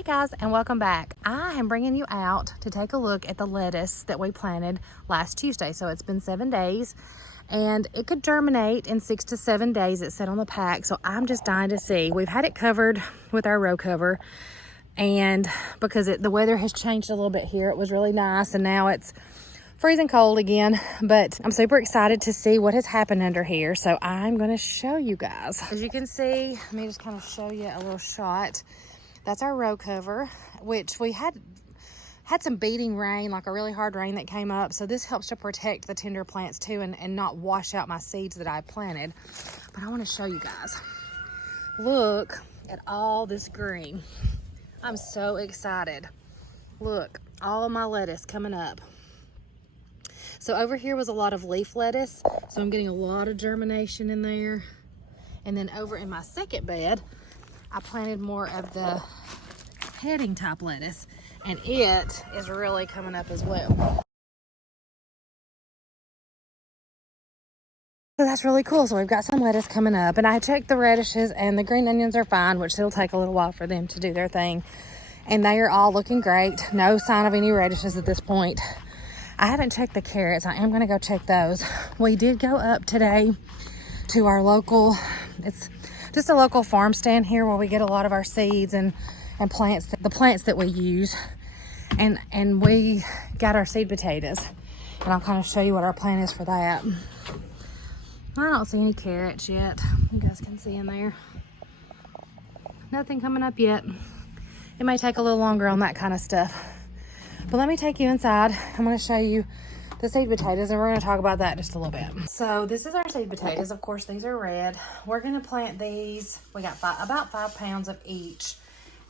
Hey guys, and welcome back. I am bringing you out to take a look at the lettuce that we planted last Tuesday. So it's been 7 days and it could germinate in 6 to 7 days. It said on the pack. So I'm just dying to see. We've had it covered with our row cover, and because the weather has changed a little bit here, it was really nice, and now it's freezing cold again. But I'm super excited to see what has happened under here. So I'm going to show you guys. As you can see, let me just kind of show you a little shot. That's our row cover, which we had some beating rain, like a really hard rain that came up. So this helps to protect the tender plants too, and not wash out my seeds that I planted. But I want to show you guys. Look at all this green. I'm so excited. Look, all of my lettuce coming up. So over here was a lot of leaf lettuce. So I'm getting a lot of germination in there. And then over in my second bed, I planted more of the heading type lettuce, and it is really coming up as well. So that's really cool. So we've got some lettuce coming up, and I checked the radishes, and the green onions are fine, which it'll take a little while for them to do their thing. And they are all looking great. No sign of any radishes at this point. I haven't checked the carrots. I am going to go check those. We did go up today to our local, it's just a local farm stand here where we get a lot of our seeds and plants, the plants that we use. And we got our seed potatoes. And I'll kind of show you what our plan is for that. I don't see any carrots yet. You guys can see in there. Nothing coming up yet. It may take a little longer on that kind of stuff. But let me take you inside. I'm going to show you the seed potatoes, and we're going to talk about that just a little bit. So this is our seed potatoes. Of course, these are red. We're going to plant these. We got about 5 pounds of each,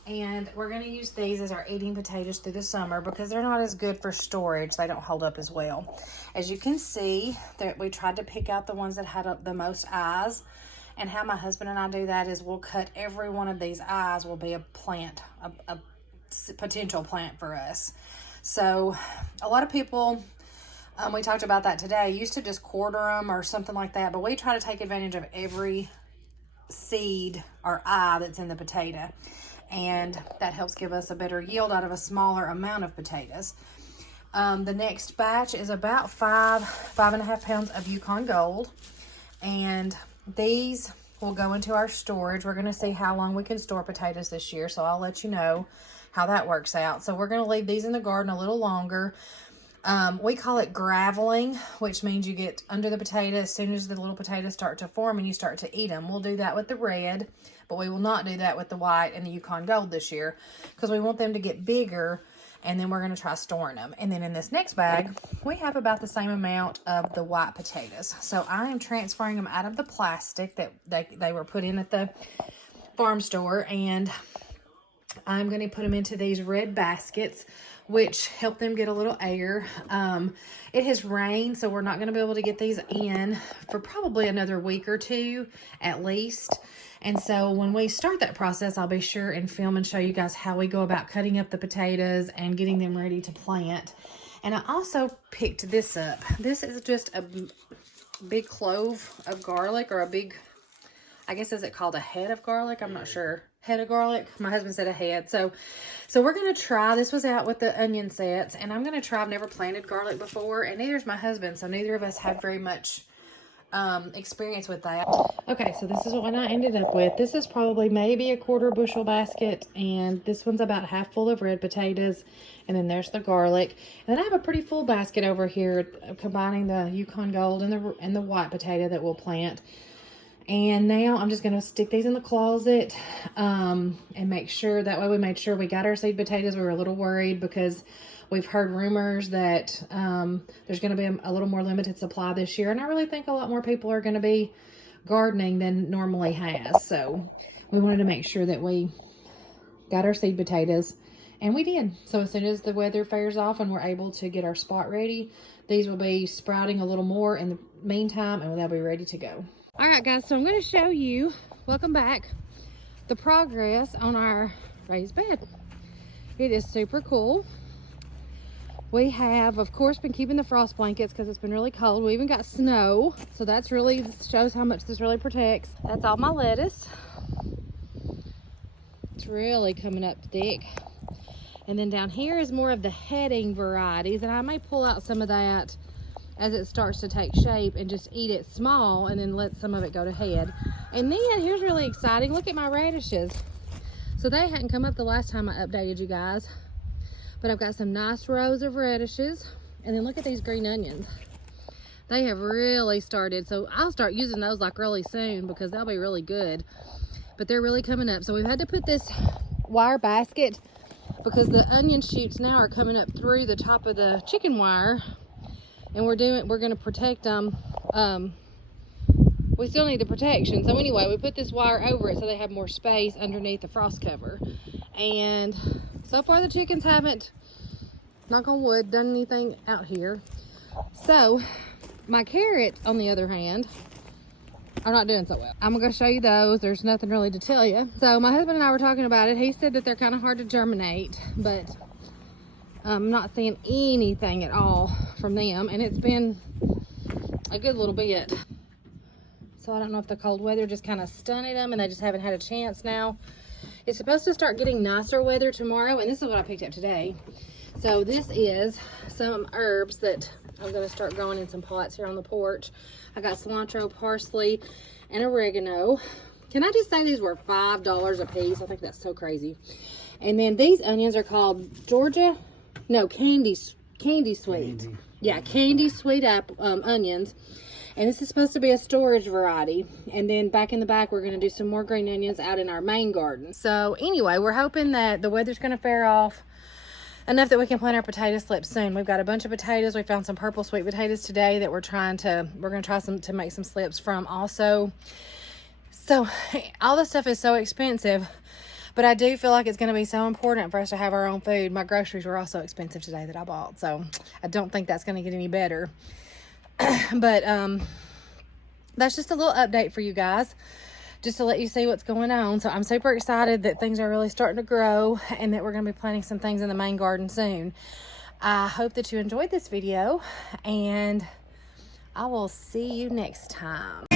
and we're going to use these as our eating potatoes through the summer because they're not as good for storage. They don't hold up as well. As you can see, we tried to pick out the ones that had the most eyes, and how my husband and I do that is we'll cut every one of these eyes will be a plant, a potential plant for us. So a lot of people, we talked about that today, used to just quarter them or something like that, but we try to take advantage of every seed or eye that's in the potato, and that helps give us a better yield out of a smaller amount of potatoes. The next batch is about 5.5 pounds of Yukon Gold, and these will go into our storage. We're going to see how long we can store potatoes this year, so I'll let you know how that works out. So we're going to leave these in the garden a little longer. We call it graveling, which means you get under the potato as soon as the little potatoes start to form and you start to eat them. We'll do that with the red, but we will not do that with the white and the Yukon Gold this year because we want them to get bigger, and then we're going to try storing them. And then in this next bag, we have about the same amount of the white potatoes. So I am transferring them out of the plastic that they were put in at the farm store, and I'm going to put them into these red baskets, which help them get a little air. It has rained, so we're not going to be able to get these in for probably another week or two at least. And so when we start that process, I'll be sure and film and show you guys how we go about cutting up the potatoes and getting them ready to plant. And I also picked this up. This is just a big clove of garlic, or a big, I guess, is it called a head of garlic? I'm not sure. Head of garlic. My husband said a head. So we're going to try. This was out with the onion sets, and I'm going to try. I've never planted garlic before, and neither is my husband, so neither of us have very much experience with that. Okay, so this is what I ended up with. This is probably maybe a 1/4 bushel basket, and this one's about half full of red potatoes, and then there's the garlic. And then I have a pretty full basket over here combining the Yukon Gold and the white potato that we'll plant. And now I'm just going to stick these in the closet and make sure, that way we made sure we got our seed potatoes. We were a little worried because we've heard rumors that there's going to be a little more limited supply this year. And I really think a lot more people are going to be gardening than normally has. So we wanted to make sure that we got our seed potatoes, and we did. So as soon as the weather fares off and we're able to get our spot ready, these will be sprouting a little more in the meantime, and they'll be ready to go. All right, guys, so I'm going to show you, welcome back, the progress on our raised bed. It is super cool. We have, of course, been keeping the frost blankets because it's been really cold. We even got snow, so that's really shows how much this really protects. That's all my lettuce. It's really coming up thick. And then down here is more of the heading varieties, and I may pull out some of that as it starts to take shape and just eat it small and then let some of it go to head. And then here's really exciting. Look at my radishes. So they hadn't come up the last time I updated you guys, but I've got some nice rows of radishes. And then look at these green onions. They have really started, so I'll start using those like really soon because they'll be really good. But they're really coming up. So we've had to put this wire basket because the onion shoots now are coming up through the top of the chicken wire, and we're going to protect them. We still need the protection. So anyway, we put this wire over it so they have more space underneath the frost cover. And so far the chickens haven't, knock on wood, done anything out here. So my carrots, on the other hand, are not doing so well. I'm gonna show you those. There's nothing really to tell you. So my husband and I were talking about it. He said that they're kind of hard to germinate, but I'm not seeing anything at all from them, and it's been a good little bit. So I don't know if the cold weather just kind of stunted them and they just haven't had a chance now. It's supposed to start getting nicer weather tomorrow, and this is what I picked up today. So this is some herbs that I'm going to start growing in some pots here on the porch. I got cilantro, parsley, and oregano. Can I just say these were $5 a piece? I think that's so crazy. And then these onions are called candy sweet. Yeah, candy sweet onions. And this is supposed to be a storage variety. And then back in the back, we're going to do some more green onions out in our main garden. So anyway, we're hoping that the weather's going to fair off enough that we can plant our potato slips soon. We've got a bunch of potatoes. We found some purple sweet potatoes today that we're going to try to make some slips from also. So all this stuff is so expensive, but I do feel like it's going to be so important for us to have our own food. My groceries were also expensive today that I bought, so I don't think that's going to get any better. But that's just a little update for you guys, just to let you see what's going on. So I'm super excited that things are really starting to grow and that we're going to be planting some things in the main garden soon. I hope that you enjoyed this video, and I will see you next time.